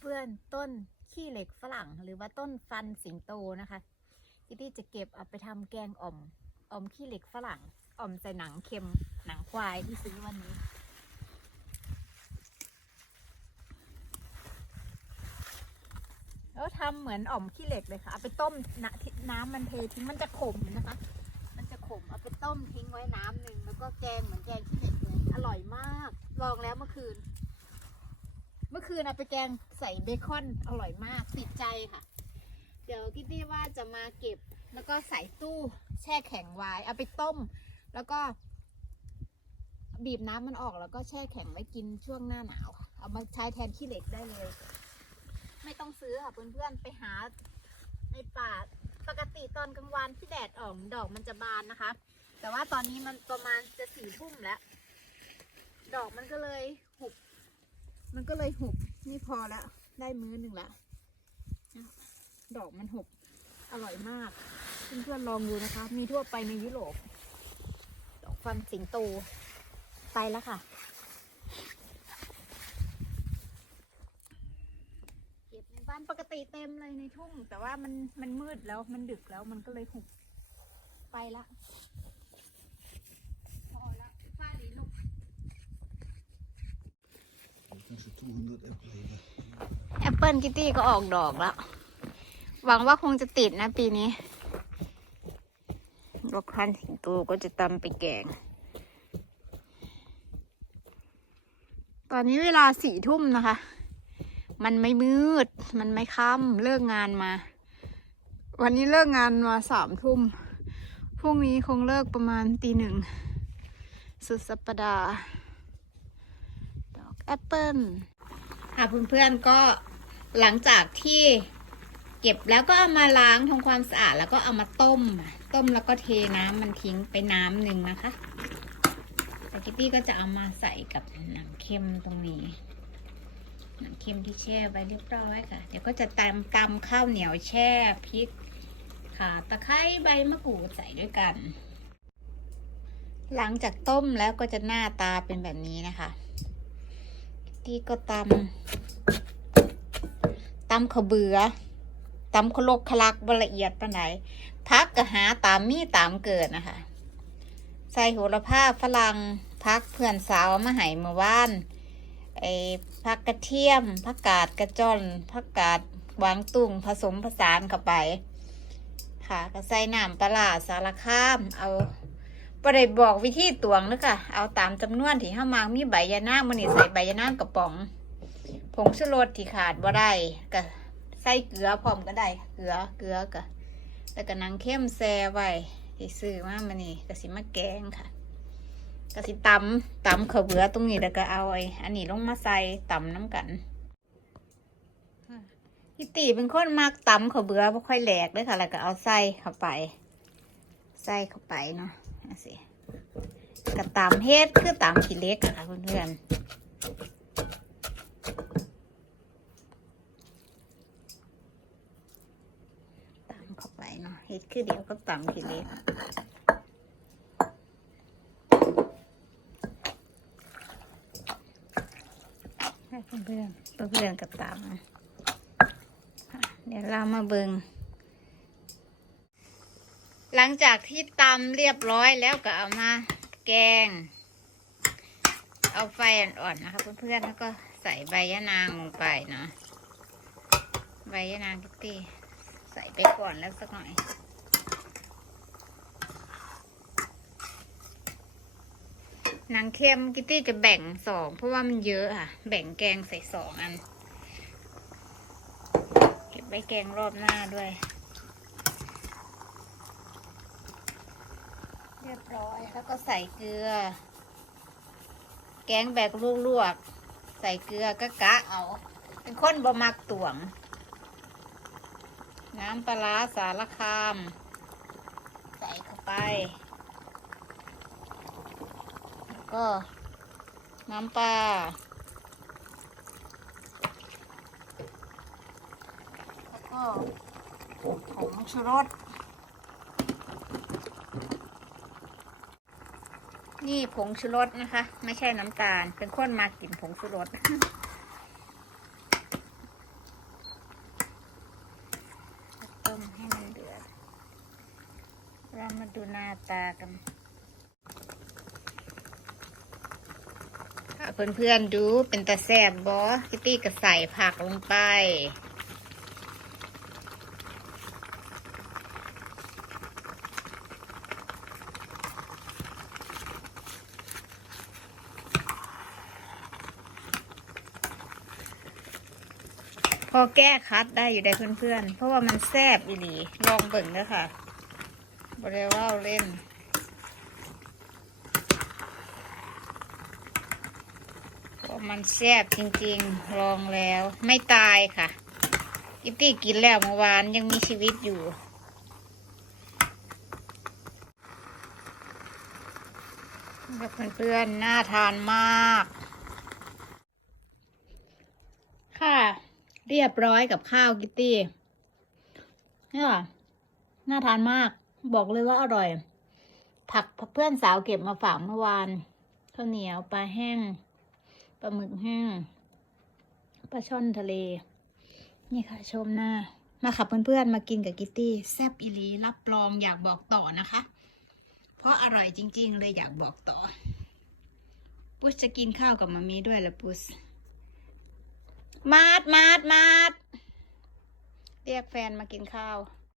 เพื่อนๆ ต้นขี้เหล็กฝรั่ง หรือว่าต้นฟันสิงโตนะคะกิตตี้จะเก็บเอาไปทำแกงอ่อมอ่อมขี้เหล็กฝรั่งอ่อมใส่หนังเค็มหนังควายที่ซื้อวันนี้แล้วทำเหมือนอ่อมขี้เหล็กเลยค่ะ เอาไปต้มนะน้ำมันเททิ้งมันจะขมนะคะ มันจะขมเอาไปต้มทิ้งไว้น้ำหนึ่งแล้วก็แกงเหมือนแกงขี้เหล็กเลย อร่อยมาก ลองแล้วเมื่อคืนเมื่อ คืนเอาไปแกงใส่เบคอนอร่อยมากติดใจค่ะ เดี๋ยวกิตตี้ว่าจะมาเก็บแล้วก็ใส่ตู้แช่แข็งไว้เอาไปต้ม แล้วก็ บีบน้ำมันออกแล้วก็แช่แข็งไว้กินช่วงหน้าหนาวค่ะ เอามาใช้แทนขี้เหล็กได้เลย ไม่ต้องซื้อค่ะเพื่อนๆไปหาในป่าปกติตอนกลางวันที่แดดออกดอกมันจะบานนะคะ แต่ว่าตอนนี้มันประมาณจะสี่ทุ่มแล้ว ดอกมันก็เลยหุบ มันก็เลยหุบนี่พอแล้ว ได้มื้อหนึ่งละดอกมันหุบอร่อยมาก เพื่อนๆลองดูนะคะ มีทั่วไปในยุโรป ดอกฟันสิงโตไปแล้วค่ะ เก็บในบ้านปกติเต็มเลยในทุ่ง แต่ว่ามันมันมืดแล้วมันดึกแล้วมันก็เลยหุบไปละพอละฟ้าดีลูก Kanske 200 äpplen. แอปเปิลคิตตี้ก็ออกดอกแล้ว หวังว่าคงจะติดนะปีนี้ดอกคันสิงโตก็จะตำไปแกง ตอนนี้เวลาสี่ทุ่มนะคะ มันไม่มืด มันไม่ค่ำเลิกงานมา วันนี้เลิกงานมาสามทุ่มพรุ่งนี้คงเลิกประมาณตีหนึ่ง สุดสัปดาห์ แอปเปิลค่ะเพื่อนๆก็หลังจากที่เก็บแล้วก็เอามาล้างทำความสะอาดแล้วก็เอามาต้ม ต้มแล้วก็เทน้ำมันทิ้งไปน้ำหนึ่งนะคะแตกิตตี้ก็จะเอามาใส่กับนังเค็มตรงนี้นังเค็มที่แช่ไว้เรียบร้อยค่ะ เดี๋ยวก็จะตำตำข้าวเหนียวแช่พริกข่าตะไคร้ใบมะกรูดใส่ด้วยกัน หลังจากต้มแล้วก็จะหน้าตาเป็นแบบนี้นะคะ ที่ก็ตำตำขเบือตำขลกขลักบละเอียดปานไหนพักก็หาตามมีตามเกิดนะคะ ใส่โหระพาฝรั่งพักเพื่อนสาวเอามาให้เมื่อวานไอ้พักกระเทียมพักกาดกระจอนพักกาดหวางตุ่งผสมผสานเข้าไป ค่ะก็ใส่น้ำปลาสารข้ามเอา บ่ได้บอกวิธีตวงเด้อค่ะ เอาตามจำนวนที่เฮามามีใบยะนางมื้อนี้ใส่ใบยะนางกระป๋อง ผงชูรสที่ขาดบ่ได้ก็ใส่เกลือพร้อมก็ได้ เกลือ เกลือก็แล้วก็นางเข้มแซ่ไว้ที่ซื้อมามื้อนี้ก็สิมาแกงค่ะก็สิตำตำข้าวเบือตรงนี้แล้วก็เอาไอ้อันนี้ลงมาใส่ตำน้ำกันพี่ตีเป็นคนมักตำข้าวเบือบ่ค่อยแหลกเด้อค่ะ แล้วก็เอาใส่เข้าไป ใส่เข้าไปเนาะ สิกับตามเฮ็ดคือตามขี้เล็กอะค่ะเพื่อนๆตามเข้าไปเนาะเฮ็ดคือเดียวก็ตามขี้เล็กให้เพื่อนๆเพื่อนๆกับตามเดี๋ยวเรามาเบิง หลังจากที่ตำเรียบร้อยแล้วก็เอามาแกง เอาไฟอ่อนๆนะคะเพื่อนๆแล้วก็ใส่ใบยะนางลงไปเนาะใบยะนางกิตตี้ใส่ไปก่อนแล้วสักหน่อยหนังเค็มกิตตี้จะแบ่งสองเพราะว่ามันเยอะค่ะ แบ่งแกงใส่สองอัน เก็บไว้แกงรอบหน้าด้วย เรียบร้อยแล้วก็ใส่เกลือ แกงแบบลวกๆใส่เกลือก็กะเอา เป็นคนบ่มักตวง น้ำปลาสารคาม ใส่เข้าไป ก็น้ำปลาแล้วก็ผงชูรส นี่ผงชูรสนะคะ ไม่ใช่น้ำตาล เป็นคนมากินผงชูรสต้มให้มันเดือด เรามาดูหน้าตากันเพื่อนๆดูเป็นตะแสบบอคิตตี้ก็ใส่ผักลงไป พอแก้คัดได้อยู่ได้เพื่อนๆ เพราะว่ามันแซบอีหลีลองเบิ่งเด้อค่ะบริว่าเล่นเพราะมันแซบจริงๆ ลองแล้วไม่ตายค่ะกิตตี้กินแล้วเมื่อวานยังมีชีวิตอยู่เพื่อนๆน่าทานมาก ค่ะ เรียบร้อยกับข้าวกิตตี้นี่ยน่าทานมาก บอกเลยว่าอร่อย ผักเพื่อนสาวเก็บมาฝากเมื่อวานข้าวเหนียวปลาแห้งปลาหมึกแห้งปลาช่อนทะเล นี่ค่ะชมหน้า มาขับเพื่อนๆมากินกับกิตตี้แซบอีลีรับรองอยากบอกต่อนะคะ เพราะอร่อยจริง ๆ เลยอยากบอกต่อ ปุชจะกินข้าวกับมามีด้วยละปุช มาดมาดมาดเรียกแฟนมากินข้าว